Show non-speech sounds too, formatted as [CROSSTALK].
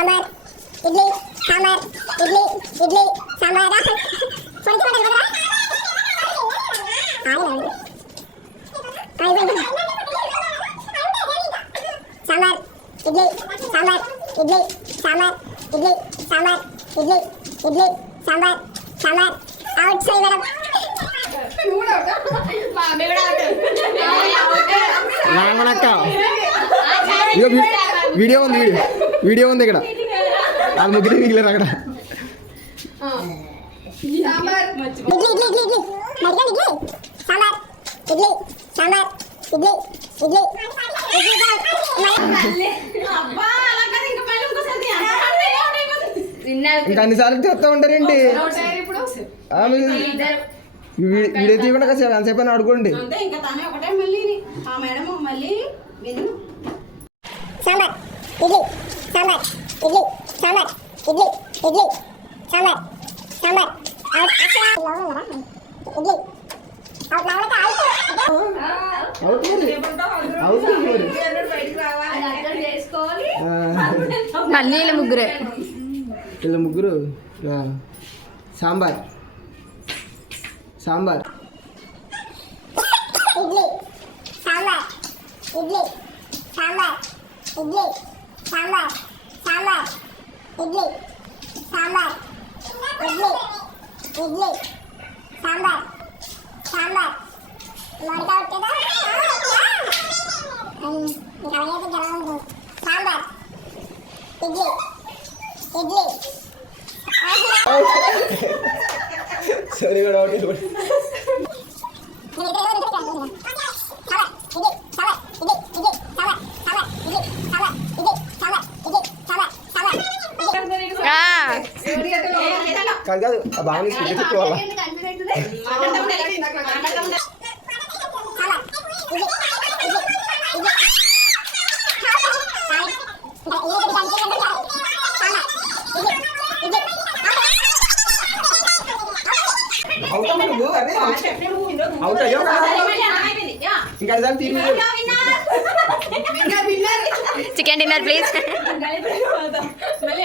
Sambar idli sambar idli idli sambar sambar idli sambar idli sambar idli sambar idli idli sambar sambar outside madam நான் வணக்கம் video video video ఉంది ఇక్కడ. వాళ్ళ ముగ్గురు మిగిలిన అక్కడ. ఇడ్లీ ఇడ్లీ ఇడ్లీ ఇడ్లీ మరిగా ఇడ్లీ సాంబార్ ఇంకా అన్నిసార్లు చెప్తా ఉంటారేంటి ఆ, వీడియో తీయకుండా కాసేపు ఎంతసేపు అంతే ఇంకా తనే ఒకటే మళ్ళీ ఆ మేడం మళ్ళీ విను సాంబార్ ఇడ్లీ సాంబార్ ఇడ్లీ సాంబార్. ఇడ్లీ ఇడ్లీ సాంబార్. సాంబార్. ఇడ్లీ. మళ్ళీ వీళ్ళ ముగ్గురే. వీళ్ళ ముగ్గురు సాంబార్. సాంబార్. ఇడ్లీ సాంబార్. ఇడ్లీ సాంబార్. ఇడ్లీ సాంబార్. సాంబార్ ఇడ్లీ సాంబార్ ఇడ్లీ ఇడ్లీ సాంబార్ సాంబార్. మరిగా ఉంటుందా ఇంకా జనం సాంబార్ ఇడ్లీ ఇడ్లీ. [LAUGHS] సరే కూడా కాదు కాదు ఆ బాగా స్పీడ్ చెప్పుకోవాలా అవుట్ అవ్వు నువ్వు, అరే. అవుట్ అయ్యావు కదా? ఇంకా అడిదాలు తీరు చికెన్ డిన్నర్ ప్లీజ్ మళ్ళీ